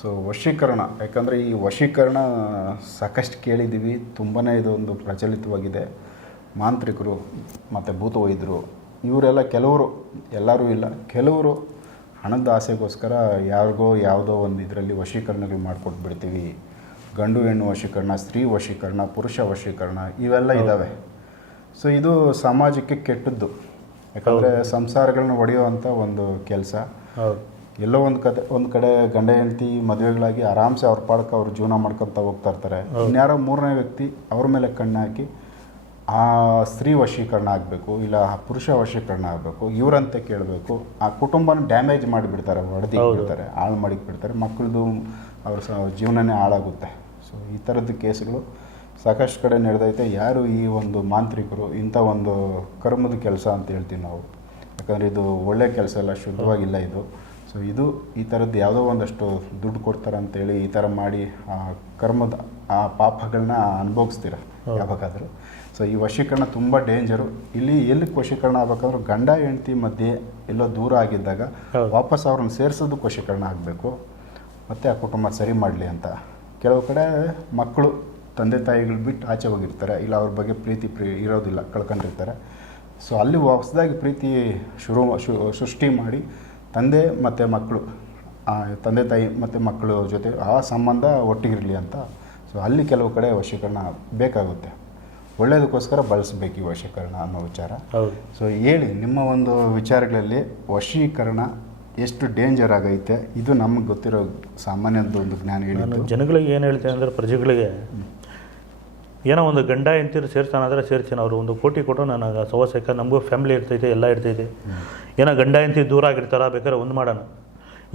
So ವಶೀಕರಣ ಯಾಕಂದರೆ ಈ ವಶೀಕರಣ ಸಾಕಷ್ಟು ಕೇಳಿದ್ದೀವಿ ತುಂಬಾ ಇದೊಂದು ಪ್ರಚಲಿತವಾಗಿದೆ. ಮಾಂತ್ರಿಕರು ಮತ್ತು ಭೂತ ವೈದ್ಯರು ಇವರೆಲ್ಲ ಕೆಲವರು ಎಲ್ಲರೂ ಇಲ್ಲ ಕೆಲವರು ಹಣದ ಆಸೆಗೋಸ್ಕರ ಯಾರಿಗೋ ಯಾವುದೋ ಒಂದು ಇದರಲ್ಲಿ ವಶೀಕರಣಗಳು ಮಾಡಿಕೊಟ್ಬಿಡ್ತೀವಿ. ಗಂಡು ಹೆಣ್ಣು ವಶೀಕರಣ ಸ್ತ್ರೀ ವಶೀಕರಣ ಪುರುಷ ವಶೀಕರಣ ಇವೆಲ್ಲ ಇದ್ದಾವೆ ಸೊ ಇದು ಸಮಾಜಕ್ಕೆ ಕೆಟ್ಟದ್ದು. ಯಾಕಂದರೆ ಸಂಸಾರಗಳನ್ನ ಒಡೆಯುವಂಥ ಒಂದು ಕೆಲಸ. ಎಲ್ಲೋ ಒಂದು ಕಡೆ ಒಂದು ಕಡೆ ಗಂಡ ಹೆಂಡತಿ ಮದುವೆಗಳಾಗಿ ಆರಾಮ್ಸೆ ಅವ್ರ ಪಾಡಕ್ಕೆ ಅವ್ರು ಜೀವನ ಮಾಡ್ಕೊತ ಹೋಗ್ತಾ ಇರ್ತಾರೆ. ಇನ್ಯಾರೋ ಮೂರನೇ ವ್ಯಕ್ತಿ ಅವ್ರ ಮೇಲೆ ಕಣ್ಣು ಹಾಕಿ ಆ ಸ್ತ್ರೀ ವಶೀಕರಣ ಆಗಬೇಕು ಇಲ್ಲ ಆ ಪುರುಷ ವಶೀಕರಣ ಆಗಬೇಕು ಇವರಂತೆ ಕೇಳಬೇಕು ಆ ಕುಟುಂಬನ ಡ್ಯಾಮೇಜ್ ಮಾಡಿಬಿಡ್ತಾರೆ ಹೊಡೆದಿ ಬಿಡ್ತಾರೆ ಹಾಳು ಮಾಡಿ ಬಿಡ್ತಾರೆ ಮಕ್ಕಳದು ಅವ್ರ ಜೀವನನೇ ಹಾಳಾಗುತ್ತೆ. ಸೊ ಈ ಥರದ್ದು ಕೇಸ್ಗಳು ಸಾಕಷ್ಟು ಕಡೆ ನಡೆದೈತೆ. ಯಾರು ಈ ಒಂದು ಮಾಂತ್ರಿಕರು ಇಂಥ ಒಂದು ಕರ್ಮದ ಕೆಲಸ ಅಂತ ಹೇಳ್ತೀವಿ ನಾವು. ಯಾಕಂದರೆ ಇದು ಒಳ್ಳೆ ಕೆಲಸ ಅಲ್ಲ ಶುದ್ಧವಾಗಿಲ್ಲ ಇದು. ಸೊ ಇದು ಈ ಥರದ್ದು ಯಾವುದೋ ಒಂದಷ್ಟು ದುಡ್ಡು ಕೊಡ್ತಾರೆ ಅಂತೇಳಿ ಈ ಥರ ಮಾಡಿ ಆ ಕರ್ಮದ ಆ ಪಾಪಗಳನ್ನ ಅನುಭವಿಸ್ತೀರ ಯಾವಾಗಾದರೂ? ಸೊ ಈ ವಶೀಕರಣ ತುಂಬ ಡೇಂಜರು. ಇಲ್ಲಿ ಎಲ್ಲಿಗೆ ವಶೀಕರಣ ಆಗ್ಬೇಕಂದ್ರೆ ಗಂಡ ಹೆಂಡತಿ ಮಧ್ಯೆ ಎಲ್ಲೋ ದೂರ ಆಗಿದ್ದಾಗ. ವಾಪಸ್ ಅವ್ರನ್ನ ಸೇರಿಸೋದಕ್ಕೆ ವಶೀಕರಣ ಆಗಬೇಕು. ಮತ್ತು ಆ ಕುಟುಂಬ ಸರಿ ಮಾಡಲಿ ಅಂತ. ಕೆಲವು ಕಡೆ ಮಕ್ಕಳು ತಂದೆ ತಾಯಿಗಳು ಬಿಟ್ಟು ಆಚೆ ಹೋಗಿರ್ತಾರೆ. ಇಲ್ಲ ಅವ್ರ ಬಗ್ಗೆ ಪ್ರೀತಿ ಪ್ರೀ ಇರೋದಿಲ್ಲ ಕಳ್ಕೊಂಡಿರ್ತಾರೆ. ಸೊ ಅಲ್ಲಿ ಹೊಸದಾಗಿ ಪ್ರೀತಿ ಶುರು ಸೃಷ್ಟಿ ಮಾಡಿ ತಂದೆ ಮತ್ತು ಮಕ್ಕಳು ಆ ತಂದೆ ತಾಯಿ ಮತ್ತು ಮಕ್ಕಳು ಜೊತೆ ಆ ಸಂಬಂಧ ಒಟ್ಟಿಗಿರಲಿ ಅಂತ. ಸೊ ಅಲ್ಲಿ ಕೆಲವು ಕಡೆ ವಶೀಕರಣ ಬೇಕಾಗುತ್ತೆ. ಒಳ್ಳೆಯದಕ್ಕೋಸ್ಕರ ಬಳಸಬೇಕು ಈ ವಶೀಕರಣ ಅನ್ನೋ ವಿಚಾರ. ಸೊ ಹೇಳಿ ನಿಮ್ಮ ಒಂದು ವಿಚಾರಗಳಲ್ಲಿ ವಶೀಕರಣ ಎಷ್ಟು ಡೇಂಜರ್ ಆಗೈತೆ? ಇದು ನಮ್ಗೆ ಗೊತ್ತಿರೋ ಸಾಮಾನ್ಯದ ಒಂದು ಜ್ಞಾನ ಹೇಳಿ ಜನಗಳಿಗೆ ಏನು ಹೇಳ್ತೇನೆ ಅಂದರೆ ಪ್ರಜೆಗಳಿಗೆ ಏನೋ ಒಂದು ಗಂಡ ಹೆಂಡ್ತಿರು ಸೇರ್ತಾನಾದ್ರೆ ಸೇರ್ತೀನಿ ಅವರು ಒಂದು ಕೋಟಿ ಕೊಟ್ಟು ನನಗೆ ಸವಸಕ್ಕೆ ನಮಗೂ ಫ್ಯಾಮಿಲಿ ಇರ್ತೈತೆ ಎಲ್ಲ ಇರ್ತೈತೆ. ಏನೋ ಗಂಡ ಹೆಂಡ್ತಿ ದೂರ ಆಗಿರ್ತಾರ ಬೇಕಾದ್ರೆ ಒಂದು ಮಾಡೋಣ.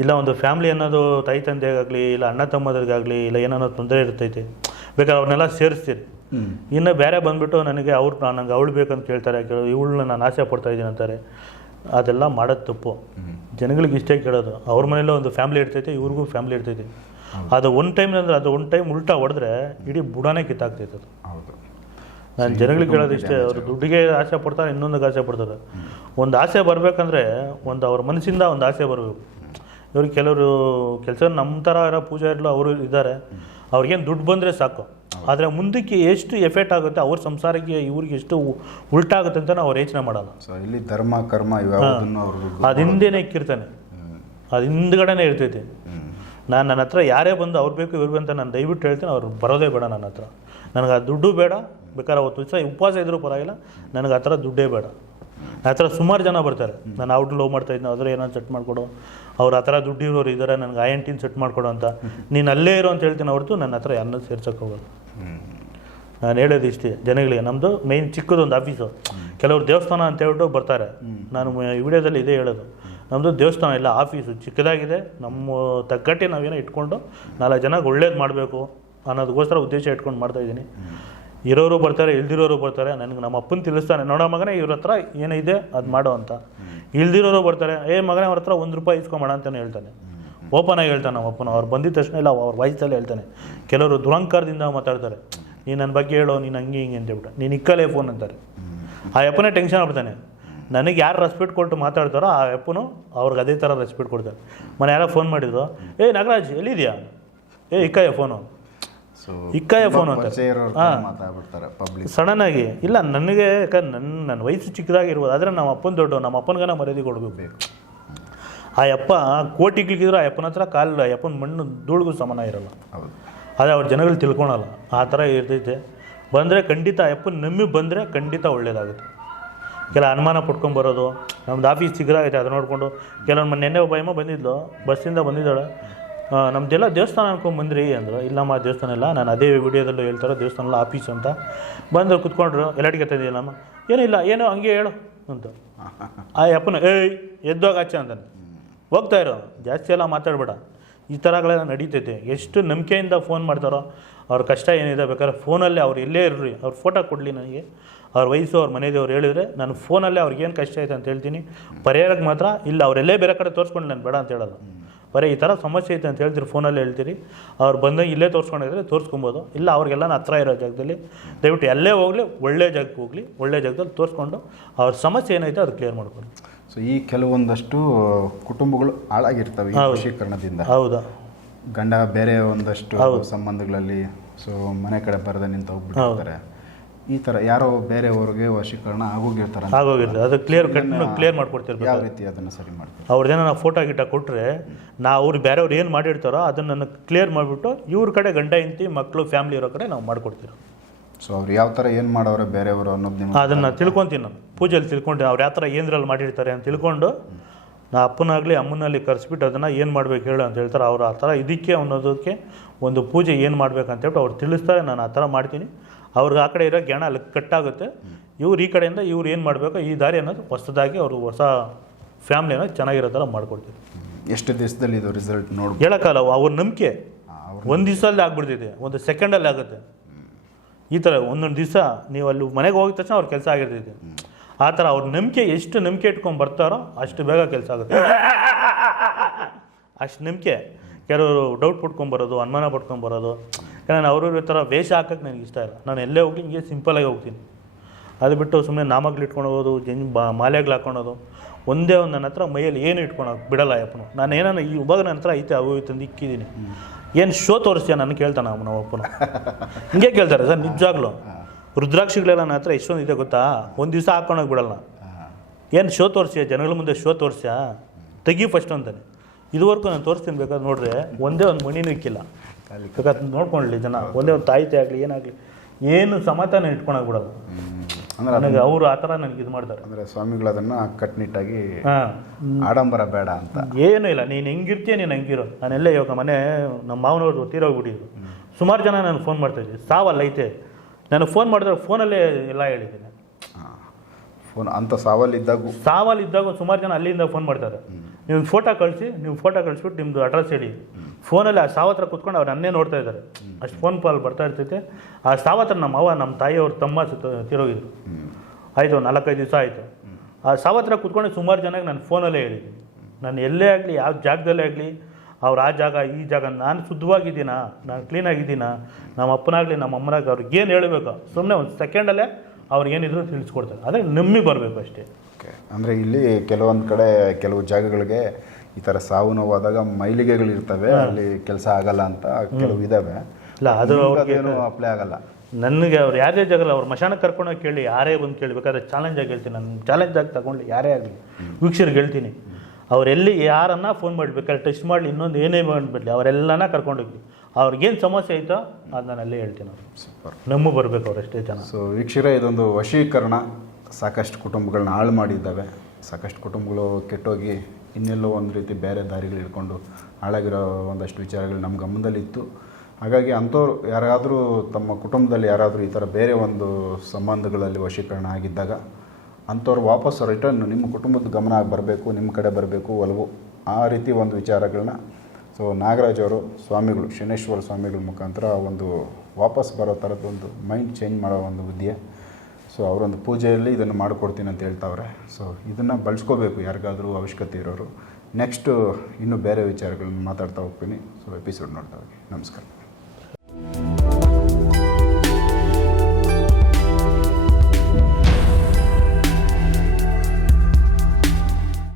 ಇಲ್ಲ ಒಂದು ಫ್ಯಾಮ್ಲಿ ಅನ್ನೋದು ತಾಯಿ ತಂದೆಗಾಗಲಿ ಇಲ್ಲ ಅಣ್ಣ ತಮ್ಮದ್ರಿಗಾಗಲಿ ಇಲ್ಲ ಏನೋ ತೊಂದರೆ ಇರ್ತೈತೆ. ಬೇಕಾದ್ರೆ ಅವ್ರನ್ನೆಲ್ಲ ಸೇರಿಸ್ತೀರಿ. ಇನ್ನು ಬೇರೆ ಬಂದುಬಿಟ್ಟು ನನಗೆ ಅವ್ರು ನನಗೆ ಅವಳು ಬೇಕಂತ ಕೇಳ್ತಾರೆ. ಇವಳನ್ನ ನಾನು ಆಸೆ ಪಡ್ತಾ ಇದ್ದೀನಿ ಅಂತಾರೆ. ಅದೆಲ್ಲ ಮಾಡೋದು ತಪ್ಪು. ಜನಗಳಿಗೆ ಇಷ್ಟೇ ಕೇಳೋದು. ಅವ್ರ ಮನೇಲೂ ಒಂದು ಫ್ಯಾಮ್ಲಿ ಇರ್ತೈತೆ ಇವ್ರಿಗೂ ಫ್ಯಾಮ್ಲಿ ಇರ್ತೈತೆ. ಅದು ಒನ್ ಟೈಮ್ ಅಂದ್ರೆ ಅದು ಒನ್ ಟೈಮ್ ಉಲ್ಟಾ ಹೊಡೆದ್ರೆ ಇಡೀ ಬುಡಾನೇ ಕಿತ್ತಾಗ್ತೈತೆ ಅದು. ಹೌದು. ನಾನು ಜನಗಳಿಗೆ ಕೇಳೋದು ಇಷ್ಟೇ ಅವ್ರು ದುಡ್ಡಿಗೆ ಆಸೆ ಪಡ್ತಾರೆ ಇನ್ನೊಂದಕ್ಕೆ ಆಸೆ ಪಡ್ತಾರೆ. ಒಂದು ಆಸೆ ಬರಬೇಕಂದ್ರೆ ಒಂದು ಅವ್ರ ಮನಸ್ಸಿಂದ ಒಂದು ಆಸೆ ಬರಬೇಕು. ಇವ್ರಿಗೆ ಕೆಲವರು ಕೆಲಸ ನಮ್ಮ ಥರ ಇರೋ ಪೂಜಾರಿಗಳು ಅವರು ಇದ್ದಾರೆ. ಅವ್ರಿಗೇನು ದುಡ್ಡು ಬಂದರೆ ಸಾಕು. ಆದರೆ ಮುಂದಕ್ಕೆ ಎಷ್ಟು ಎಫೆಕ್ಟ್ ಆಗುತ್ತೆ ಅವ್ರ ಸಂಸಾರಕ್ಕೆ ಇವ್ರಿಗೆ ಎಷ್ಟು ಉಲ್ಟಾಗುತ್ತೆ ಉಲ್ಟಾ ಆಗುತ್ತೆ ಅಂತ ಅವ್ರು ಯೋಚನೆ ಮಾಡಲ್ಲ. ಸೊ ಇಲ್ಲಿ ಧರ್ಮ ಕರ್ಮ ಅವರು ಅದು ಹಿಂದೆನೇ ಇಕ್ಕಿರ್ತಾನೆ ಅದು ಹಿಂದ್ಗಡೆನೇ ಇರ್ತೈತೆ. ನಾನು ನನ್ನ ಹತ್ರ ಯಾರೇ ಬಂದು ಅವ್ರು ಬೇಕು ಇವ್ರು ಬೇಕು ಅಂತ ನಾನು ದಯವಿಟ್ಟು ಹೇಳ್ತೀನಿ ಅವ್ರು ಬರೋದೇ ಬೇಡ ನನ್ನ ಹತ್ರ. ನನಗೆ ಆ ದುಡ್ಡು ಬೇಡ ಬೇಕಾದ್ರೆ ಅವತ್ತು ದಿವಸ ಉಪವಾಸ ಇದ್ರೂ ಪರವಾಗಿಲ್ಲ ನನಗೆ ಆ ಥರ ದುಡ್ಡೇ ಬೇಡ. ಆ ಥರ ಸುಮಾರು ಜನ ಬರ್ತಾರೆ. ನಾನು ಔಟ್ ಲವ್ ಮಾಡ್ತಾ ಇದ್ದೀನಿ ಅದ್ರ ಏನೋ ಸೆಟ್ ಮಾಡಿಕೊಡು. ಅವ್ರು ಆ ಥರ ದುಡ್ಡಿರೋರು ಇದ್ದಾರೆ ನನಗೆ ಐ ಎಂಟಿನ ಟಿನ್ ಸೆಟ್ ಮಾಡಿಕೊಡು ಅಂತ. ನೀನು ಅಲ್ಲೇ ಇರೋ ಅಂತ ಹೇಳ್ತೀನಿ ಹೊರತು ನನ್ನ ಹತ್ರ ಯಾರನ್ನೂ ಸೇರ್ಸೋಕೆ ಹೋಗೋದು ನಾನು ಹೇಳೋದು ಇಷ್ಟೇ ಜನಗಳಿಗೆ ನಮ್ಮದು ಮೇಯ್ನ್ ಚಿಕ್ಕದೊಂದು ಆಫೀಸು ಕೆಲವರು ದೇವಸ್ಥಾನ ಅಂತ ಹೇಳ್ಬಿಟ್ಟು ಬರ್ತಾರೆ. ನಾನು ವಿಡಿಯೋದಲ್ಲಿ ಇದೇ ಹೇಳೋದು. ನಮ್ಮದು ದೇವಸ್ಥಾನ ಇಲ್ಲ ಆಫೀಸು ಚಿಕ್ಕದಾಗಿದೆ. ನಮ್ಮ ತಗ್ಗಟ್ಟೆ ನಾವೇನೋ ಇಟ್ಕೊಂಡು ನಾಲ್ಕು ಜನಕ್ಕೆ ಒಳ್ಳೇದು ಮಾಡಬೇಕು ಅನ್ನೋದಕ್ಕೋಸ್ಕರ ಉದ್ದೇಶ ಇಟ್ಕೊಂಡು ಮಾಡ್ತಾ ಇದ್ದೀನಿ. ಇರೋರು ಬರ್ತಾರೆ, ಇಲ್ದಿರೋರು ಬರ್ತಾರೆ. ನನಗೆ ನಮ್ಮ ಅಪ್ಪನ ತಿಳಿಸ್ತಾನೆ, ನೋಡೋ ಮಗನೇ, ಇವ್ರ ಹತ್ರ ಏನಿದೆ ಅದು ಮಾಡೋ ಅಂತ. ಇಲ್ದಿರೋರು ಬರ್ತಾರೆ, ಏ ಮಗನೇ, ಅವ್ರ ಹತ್ರ ಒಂದು ರೂಪಾಯಿ ಇಸ್ಕೊಂಬೇಡ ಅಂತಲೇ ಹೇಳ್ತಾನೆ. ಓಪನ್ ಆಗಿ ಹೇಳ್ತಾನೆ ನಮ್ಮ ಅಪ್ಪನ. ಅವ್ರು ಬಂದಿದ ತಕ್ಷಣ ಇಲ್ಲ ಅವ್ರ ವಾಯ್ಸಲ್ಲಿ ಹೇಳ್ತಾನೆ. ಕೆಲವರು ದುರಂಕಾರದಿಂದ ಮಾತಾಡ್ತಾರೆ. ನೀನು ನನ್ನ ಬಗ್ಗೆ ಹೇಳೋ, ನೀನು ಹಂಗೆ ಹಿಂಗೆ ಅಂತ ಹೇಳ್ಬಿಟ್ಟು. ನೀನು ಇಕ್ಕಲೇ ಫೋನ್ ಅಂತಾರೆ. ಆ ಅಪ್ಪನೇ ಟೆನ್ಷನ್ ಆಗ್ಬಿಡ್ತಾನೆ. ನನಗೆ ಯಾರು ರೆಸ್ಪೆಕ್ಟ್ ಕೊಟ್ಟು ಮಾತಾಡ್ತಾರೋ ಆ ಅಪ್ಪನು ಅವ್ರಿಗೆ ಅದೇ ಥರ ರೆಸ್ಪೆಕ್ಟ್ ಕೊಡ್ತಾರೆ. ಮನೆ ಯಾರೋ ಫೋನ್ ಮಾಡಿದ್ರು ಏ ನಾಗರಾಜ್ ಎಲ್ಲಿದೆಯಾ? ಏ ಇಕ್ಕಯ್ಯ ಫೋನು ಇಕ್ಕಯ್ಯ ಇಕ್ಕಾಯ ಫೋನ್ ಅಂತ. ಪಬ್ಲಿಕ್ ಸಡನ್ ಆಗಿ ಇಲ್ಲ ನನಗೆ ಯಾಕಂದ್ರೆ ನನ್ನ ನನ್ನ ವಯಸ್ಸು ಚಿಕ್ಕದಾಗಿರ್ಬೋದು ಆದರೆ ನಮ್ಮ ಅಪ್ಪನ ದೊಡ್ಡ ನಮ್ಮ ಅಪ್ಪನಿಗನ ಮರ್ಯಾದೆ ಕೊಡಬೇಕು. ಆ ಅಪ್ಪ ಕೋಟಿಗಳಿಗಿದ್ರು ಆ ಅಪ್ಪನ ಹತ್ರ ಕಾಲು ಆ ಅಪ್ಪನ ಮಣ್ಣು ಧೂಳಿಗೂ ಸಮಾನ ಇರಲ್ಲ. ಆದರೆ ಅವ್ರ ಜನಗಳು ತಿಳ್ಕೊಳಲ್ಲ. ಆ ಥರ ಇರ್ತೈತೆ. ಬಂದರೆ ಖಂಡಿತ ಆ ಅಪ್ಪನ ನಂಬಿ ಬಂದರೆ ಖಂಡಿತ ಒಳ್ಳೇದಾಗುತ್ತೆ. ಕೆಲ ಅನುಮಾನ ಪಟ್ಕೊಂಬರೋದು ನಮ್ದು ಆಫೀಸ್ ಸಿಗದಾಗೈತೆ ಅದು ನೋಡಿಕೊಂಡು. ಕೆಲವೊಂದು ನೆನ್ನೆ ಒಬ್ಬ ಬಂದಿದ್ಲು ಬಸ್ಸಿಂದ ಬಂದಿದ್ದಾಳೆ. ನಮ್ಮದೆಲ್ಲ ದೇವಸ್ಥಾನ ಅನ್ಕೊಂಡು ಬಂದ್ರಿ ಅಂದರು. ಇಲ್ಲಮ್ಮ ದೇವಸ್ಥಾನ ಇಲ್ಲ, ನಾನು ಅದೇ ವಿಡಿಯೋದಲ್ಲೂ ಹೇಳ್ತಾರೆ, ದೇವಸ್ಥಾನ ಎಲ್ಲ ಆಫೀಸ್ ಅಂತ. ಬಂದು ಕುತ್ಕೊಂಡ್ರು ಎಲ್ಲಡಿಗೆ ತಂದಿಲ್ಲಮ್ಮ ಏನಿಲ್ಲ ಏನೋ ಹಂಗೆ ಹೇಳು ಅಂತ ಆ ಅಪ್ಪನ, ಏಯ್, ಎದ್ದೋಗ ಆಚೆ ಅಂತಾನೆ ಹೋಗ್ತಾ ಇರೋ, ಜಾಸ್ತಿ ಎಲ್ಲ ಮಾತಾಡಬೇಡ. ಈ ಥರಗಳೆಲ್ಲ ನಡೀತೈತೆ. ಎಷ್ಟು ನಂಬಿಕೆಯಿಂದ ಫೋನ್ ಮಾಡ್ತಾರೋ, ಅವ್ರ ಕಷ್ಟ ಏನಿದೆ ಬೇಕಾದ್ರೆ ಫೋನಲ್ಲೇ ಅವ್ರು ಎಲ್ಲೇ ಇರ್ರಿ, ಅವ್ರ ಫೋಟೋ ಕೊಡಲಿ ನನಗೆ. ಅವ್ರ ವಯಸ್ಸು ಅವ್ರ ಮನೆಯವ್ರು ಹೇಳಿದ್ರೆ ನಾನು ಫೋನಲ್ಲೇ ಅವ್ರಿಗೇನು ಕಷ್ಟ ಐತೆ ಅಂತ ಹೇಳ್ತೀನಿ. ಪರಿಹಾರಕ್ಕೆ ಮಾತ್ರ ಇಲ್ಲ ಅವರೆಲ್ಲೇ ಬೇರೆ ಕಡೆ ತೋರಿಸ್ಕೊಂಡು ನಾನು ಬೇಡ ಅಂತ ಹೇಳೋದು. ಬರೀ ಈ ಥರ ಸಮಸ್ಯೆ ಐತೆ ಅಂತ ಹೇಳ್ತೀರಿ ಫೋನಲ್ಲಿ ಹೇಳ್ತೀರಿ. ಅವ್ರು ಬಂದಾಗ ಇಲ್ಲೇ ತೋರಿಸ್ಕೊಂಡಿದ್ರೆ ತೋರಿಸ್ಕೊಬೋದು. ಇಲ್ಲ ಅವ್ರಿಗೆಲ್ಲ ಹತ್ರ ಇರೋ ಜಾಗದಲ್ಲಿ. ದಯವಿಟ್ಟು ಎಲ್ಲೇ ಹೋಗಲಿ ಒಳ್ಳೆ ಜಾಗಕ್ಕೆ ಹೋಗಲಿ ಒಳ್ಳೆ ಜಾಗದಲ್ಲಿ ತೋರಿಸ್ಕೊಂಡು ಅವ್ರ ಸಮಸ್ಯೆ ಏನೈತೆ ಅದು ಕ್ಲಿಯರ್ ಮಾಡ್ಕೊಂಡು ಸೊ ಈ ಕೆಲವೊಂದಷ್ಟು ಕುಟುಂಬಗಳು ಹಾಳಾಗಿರ್ತವೆ ಈ ಹೌದು. ವಶೀಕರಣದಿಂದ ಹೌದಾ. ಗಂಡ ಬೇರೆ ಒಂದಷ್ಟು ಸಂಬಂಧಗಳಲ್ಲಿ ಸೊ ಮನೆ ಕಡೆ ಬರದೆ ನಿಂತ ಹೋಗ್ಬಿಟ್ಟಿರ್ತಾರೆ. ಈ ಥರ ಯಾರೋ ಬೇರೆ ಬೇರೆಯವ್ರಿಗೆ ವಶೀಕರಣ ಆಗೋಗಿರ್ತಾರೆ ಆಗೋಗಿರ್ತದೆ ಅದು ಕ್ಲಿಯರ್ ಕಟ್ ಕ್ಲಿಯರ್ ಮಾಡ್ಕೊಡ್ತಿರ್ಬೇಕು. ಯಾವ ರೀತಿ ಅದನ್ನು ಸರಿ ಮಾಡ್ತಾರೆ? ಅವ್ರದ್ದೇನೋ ನಾವು ಫೋಟೋ ಗಿಟ್ಟ ಕೊಟ್ಟರೆ ನಾ ಅವ್ರು ಬೇರೆಯವ್ರು ಏನು ಮಾಡಿರ್ತಾರೋ ಅದನ್ನು ಕ್ಲಿಯರ್ ಮಾಡಿಬಿಟ್ಟು ಇವ್ರ ಕಡೆ ಗಂಡ ಹೆಂಡತಿ ಮಕ್ಕಳು ಫ್ಯಾಮಿಲಿ ಇರೋ ಕಡೆ ನಾವು ಮಾಡ್ಕೊಡ್ತೀವಿ. ಸೊ ಅವ್ರು ಯಾವ ಥರ ಏನು ಮಾಡೋರೆ ಬೇರೆಯವರು ಅನ್ನೋದು ನಿಮ್ಗೆ ಅದನ್ನು ತಿಳ್ಕೊತೀನಿ ನಾನು. ಪೂಜೆಯಲ್ಲಿ ತಿಳ್ಕೊಂಡು ಅವ್ರು ಯಾವ ಥರ ಏನ್ರಲ್ಲಿ ಮಾಡಿರ್ತಾರೆ ಅಂತ ತಿಳ್ಕೊಂಡು ನಾ ಅಪ್ಪನಾಗಲಿ ಅಮ್ಮನಲ್ಲಿ ಕರೆಸ್ಬಿಟ್ಟು ಅದನ್ನು ಏನು ಮಾಡಬೇಕು ಹೇಳು ಅಂತ ಹೇಳ್ತಾರೆ. ಅವ್ರು ಆ ಥರ ಇದಕ್ಕೆ ಅನ್ನೋದಕ್ಕೆ ಒಂದು ಪೂಜೆ ಏನು ಮಾಡ್ಬೇಕು ಅಂತ ಹೇಳ್ಬಿಟ್ಟು ಅವ್ರು ತಿಳಿಸ್ತಾರೆ. ನಾನು ಆ ಥರ ಮಾಡ್ತೀನಿ. ಅವ್ರಿಗೆ ಆ ಕಡೆ ಇರೋ ಜ್ಞಾನ ಅಲ್ಲಿ ಕಟ್ಟಾಗುತ್ತೆ ಇವ್ರು ಈ ಕಡೆಯಿಂದ ಇವ್ರು ಏನು ಮಾಡಬೇಕು ಈ ದಾರಿ ಅನ್ನೋದು ಹೊಸದಾಗಿ ಅವರು ಹೊಸ ಫ್ಯಾಮ್ಲಿ ಅನ್ನೋದು ಚೆನ್ನಾಗಿರೋ ಥರ ಮಾಡಿಕೊಡ್ತೀವಿ. ಎಷ್ಟು ದಿವಸದಲ್ಲಿ ಇದು ರಿಸಲ್ಟ್ ನೋಡಿ ಹೇಳೋಕ್ಕಲ್ಲ ಅವ್ರ ನಂಬಿಕೆ. ಒಂದು ದಿವಸದಲ್ಲಿ ಆಗ್ಬಿಡ್ತಿದೆ. ಒಂದು ಸೆಕೆಂಡಲ್ಲಿ ಆಗುತ್ತೆ. ಈ ಥರ ಒಂದೊಂದು ದಿವಸ ನೀವು ಅಲ್ಲಿ ಮನೆಗೆ ಹೋಗಿದ ತಕ್ಷಣ ಅವ್ರ ಕೆಲಸ ಆಗಿರ್ತೈತೆ. ಆ ಥರ ಅವ್ರ ನಂಬಿಕೆ ಎಷ್ಟು ನಂಬಿಕೆ ಇಟ್ಕೊಂಡು ಬರ್ತಾರೋ ಅಷ್ಟು ಬೇಗ ಕೆಲಸ ಆಗುತ್ತೆ. ಅಷ್ಟು ನಂಬಿಕೆ. ಕೆಲವರು ಡೌಟ್ ಪಡ್ಕೊಂಬರೋದು ಅನುಮಾನ ಪಡ್ಕೊಂಬರೋದು ನಾನು ಅವ್ರವ್ರ ಥರ ವೇಷ ಹಾಕಕ್ಕೆ ನನಗೆ ಇಷ್ಟ ಇಲ್ಲ. ನಾನು ಎಲ್ಲೇ ಹೋಗಿ ಹಿಂಗೆ ಸಿಂಪಲಾಗಿ ಹೋಗ್ತೀನಿ. ಅದು ಬಿಟ್ಟು ಸುಮ್ಮನೆ ನಾಮಗಳು ಇಟ್ಕೊಂಡು ಹೋಗೋದು, ಜನ್ ಬಾ ಮಾಲೆಗಳು ಹಾಕೊಳೋದು ಒಂದೇ ಒಂದು ನನ್ನ ಹತ್ರ ಮೈಯಲ್ಲಿ ಏನು ಇಟ್ಕೊಂಡು ಬಿಡಲ್ಲ ಯಪ್ಪನು. ನಾನು ಏನಾನ ಈ ಇವಾಗ ನನ್ನ ಹತ್ರ ಐತೆ, ಅವು ತಂದು ಇಕ್ಕಿದ್ದೀನಿ. ಏನು ಶೋ ತೋರಿಸ್ತೀಯ ನಾನು ಕೇಳ್ತಾನೆ ಅವನು ಅಪ್ಪನು ಹಿಂಗೆ ಕೇಳ್ತಾರೆ ಸರ್ ನಿಜವಾಗ್ಲು ರುದ್ರಾಕ್ಷಿಗಳೆಲ್ಲ ನನ್ನ ಹತ್ರ ಎಷ್ಟೊಂದು ಇದೆ ಗೊತ್ತಾ? ಒಂದು ದಿವಸ ಹಾಕೊಂಡೋಗಿ ಬಿಡಲ್ಲ ಏನು ಶೋ ತೋರಿಸಿ ಜನಗಳ ಮುಂದೆ ಶೋ ತೋರಿಸ್ಯ? ತೆಗಿ ಫಸ್ಟ್ ಅಂತಾನೆ. ಇದುವರೆಗೂ ನಾನು ತೋರಿಸ್ತೀನಿ ಬೇಕಾದ್ರೆ ನೋಡ್ರೆ ಒಂದೇ ಒಂದು ಮಣಿನೂ ಇಕ್ಕಿಲ್ಲ. ಬೇಕಾದ್ರೆ ನೋಡ್ಕೊಳ್ಳಿ ಜನ. ಒಂದೇ ಒಂದು ತಾಯಿತೆ ಆಗಲಿ ಏನಾಗಲಿ. ಏನು ಸಮಾಧಾನ ಇಟ್ಕೊಳಕ್ ಬಿಡಲ್ಲ. ಅಂದ್ರೆ ನನಗೆ ಅವರು ಆ ಥರ ನನಗೆ ಇದು ಮಾಡ್ತಾರೆ. ಅಂದರೆ ಸ್ವಾಮಿಗಳು ಅದನ್ನು ಕಟ್ನಿಟ್ಟಾಗಿ ಹಾಂ. ಆಡಂಬರ ಬೇಡ ಅಂತ. ಏನೂ ಇಲ್ಲ. ನೀನು ಹೆಂಗಿರ್ತೀಯ ನೀನು ಹೆಂಗಿರೋ. ನಾನೆಲ್ಲೇ ಇವಾಗ ಮನೆ ನಮ್ಮ ಮಾವನವ್ರು ತೀರೋಗ್ಬಿಟ್ಟಿದ್ರು ಸುಮಾರು ಜನ ನಾನು ಫೋನ್ ಮಾಡ್ತಾಯಿದ್ದೆ ಸಾವಲ್ಲ ಐತೆ. ನನಗೆ ಫೋನ್ ಮಾಡಿದ್ರೆ ಫೋನಲ್ಲೇ ಎಲ್ಲ ಹೇಳಿದ್ದೀನಿ. ಫೋನ್ ಅಂಥ ಸಾವಲ್ಲಿದ್ದಾಗೂ. ಸಾವಲ್ಲಿದ್ದಾಗ ಸುಮಾರು ಜನ ಅಲ್ಲಿಂದ ಫೋನ್ ಮಾಡ್ತಾರೆ. ನೀವು ಫೋಟೋ ಕಳಿಸಿ ನೀವು ಫೋಟೋ ಕಳಿಸ್ಬಿಟ್ಟು ನಿಮ್ಮದು ಅಡ್ರೆಸ್ ಹೇಳಿ. ಫೋನಲ್ಲಿ ಆ ಸಾವತ್ರ ಕೂತ್ಕೊಂಡು ಅವ್ರು ನನ್ನೇ ನೋಡ್ತಾ ಇದ್ದಾರೆ. ಅಷ್ಟು ಫೋನ್ ಕಾಲ್ ಬರ್ತಾ ಇರ್ತೈತೆ. ಆ ಸಾವತ್ರ ನಮ್ಮ ಅವ ನಮ್ಮ ತಾಯಿ ಅವ್ರ ತಮ್ಮ ಸುತ್ತ ತಿರೋಗಿದ್ರು. ಆಯಿತು ನಾಲ್ಕೈದು ದಿವಸ ಆಯಿತು. ಆ ಸಾವತ್ರ ಕುತ್ಕೊಂಡು ಸುಮಾರು ಜನಕ್ಕೆ ನಾನು ಫೋನಲ್ಲೇ ಹೇಳಿದ್ದೀನಿ. ನಾನು ಎಲ್ಲೇ ಆಗಲಿ ಯಾವ ಜಾಗದಲ್ಲೇ ಆಗಲಿ ಅವ್ರು ಆ ಜಾಗ ಈ ಜಾಗ ನಾನು ಶುದ್ಧವಾಗಿದ್ದೀನಾ? ನಾನು ಕ್ಲೀನಾಗಿದ್ದೀನಾ ನಮ್ಮ ಅಪ್ಪನಾಗಲಿ ನಮ್ಮ ಅಮ್ಮನಾಗಲಿ ಅವ್ರಿಗೆ ಏನು ಹೇಳಬೇಕು? ಸುಮ್ಮನೆ ಒಂದು ಸೆಕೆಂಡಲ್ಲೇ ಅವ್ರು ಏನಿದ್ರು ತಿಳಿಸ್ಕೊಡ್ತಾರೆ. ಅದೇ ನಂಬಿ ಬರಬೇಕು ಅಷ್ಟೇ. ಓಕೆ. ಅಂದರೆ ಇಲ್ಲಿ ಕೆಲವೊಂದು ಕಡೆ ಕೆಲವು ಜಾಗಗಳಿಗೆ ಈ ಥರ ಸಾವು ನೋವಾದಾಗ ಮೈಲಿಗೆಗಳಿರ್ತವೆ ಅಲ್ಲಿ ಕೆಲಸ ಆಗಲ್ಲ ಅಂತ ಕೆಲವು ಇದ್ದಾವೆ ಇಲ್ಲ ಅದು ಅವ್ರಿಗೇನು ಅವ್ರಿಗೆ ಅಪ್ಲೈ ಆಗಲ್ಲ? ನನಗೆ ಅವ್ರು ಯಾವುದೇ ಜಾಗಲ್ಲ ಅವ್ರು ಮಶಾನ ಕರ್ಕೊಂಡೋಗಿ ಕೇಳಿ ಯಾರೇ ಬಂದು ಕೇಳಿ ಬೇಕಾದ್ರೆ ಚಾಲೆಂಜ್ ಆಗಿ ಹೇಳ್ತೀನಿ ನಾನು ಚಾಲೆಂಜ್ ಆಗಿ ತಗೊಂಡು ಯಾರೇ ಆಗಲಿ ವೀಕ್ಷರಿಗೆ ಹೇಳ್ತೀನಿ. ಅವರೆಲ್ಲಿ ಯಾರನ್ನ ಫೋನ್ ಮಾಡಬೇಕಾದ್ರೆ ಟೆಸ್ಟ್ ಮಾಡಲಿ ಇನ್ನೊಂದು ಏನೇ ಮಾಡಬೇಕು ಅವರೆಲ್ಲನ ಕರ್ಕೊಂಡೋಗಿ ಅವ್ರಿಗೇನು ಸಮಸ್ಯೆ ಆಯಿತೋ ಅದು ನಾನು ಅಲ್ಲೇ ಹೇಳ್ತೀನಿ ಅವ್ರು ಸೂಪರ್ ನಮ್ಮ ಬರಬೇಕು ಅವರಷ್ಟೇ ಜನ. ಸೊ ವೀಕ್ಷರ ಇದೊಂದು ವಶೀಕರಣ. ಸಾಕಷ್ಟು ಕುಟುಂಬಗಳನ್ನ ಹಾಳು ಮಾಡಿದ್ದಾವೆ. ಸಾಕಷ್ಟು ಕುಟುಂಬಗಳು ಕೆಟ್ಟೋಗಿ ಇನ್ನೆಲ್ಲೋ ಒಂದು ರೀತಿ ಬೇರೆ ದಾರಿಗಳು ಹಿಡ್ಕೊಂಡು ಹಾಳಾಗಿರೋ ಒಂದಷ್ಟು ವಿಚಾರಗಳು ನಮ್ಮ ಗಮನದಲ್ಲಿತ್ತು. ಹಾಗಾಗಿ ಅಂಥವ್ರು ಯಾರಾದರೂ ತಮ್ಮ ಕುಟುಂಬದಲ್ಲಿ ಯಾರಾದರೂ ಈ ಥರ ಬೇರೆ ಒಂದು ಸಂಬಂಧಗಳಲ್ಲಿ ವಶೀಕರಣ ಆಗಿದ್ದಾಗ ಅಂಥವ್ರು ವಾಪಸ್ ರಿಟರ್ನ್ ನಿಮ್ಮ ಕುಟುಂಬದ ಗಮನ ಬರಬೇಕು, ನಿಮ್ಮ ಕಡೆ ಬರಬೇಕು, ಒಲವು. ಆ ರೀತಿ ಒಂದು ವಿಚಾರಗಳನ್ನ ಸೊ ನಾಗರಾಜ್ ಅವರು, ಸ್ವಾಮಿಗಳು, ಶನೇಶ್ವರ ಸ್ವಾಮಿಗಳ ಮುಖಾಂತರ ಒಂದು ವಾಪಸ್ ಬರೋ ಥರದ್ದೊಂದು ಮೈಂಡ್ ಚೇಂಜ್ ಮಾಡೋ ಒಂದು ವಿದ್ಯೆ. ಸೊ ಅವರೊಂದು ಪೂಜೆಯಲ್ಲಿ ಇದನ್ನು ಮಾಡಿಕೊಡ್ತೀನಿ ಅಂತ ಹೇಳ್ತಾವ್ರೆ. ಸೊ ಇದನ್ನು ಬಳಸ್ಕೋಬೇಕು ಯಾರಿಗಾದರೂ ಅವಶ್ಯಕತೆ ಇರೋರು. ನೆಕ್ಸ್ಟು ಇನ್ನೂ ಬೇರೆ ವಿಚಾರಗಳನ್ನ ಮಾತಾಡ್ತಾ ಹೋಗ್ತೀನಿ. ಸೊ ಎಪಿಸೋಡ್ ನೋಡ್ತಾ ಹೋಗಿ. ನಮಸ್ಕಾರ.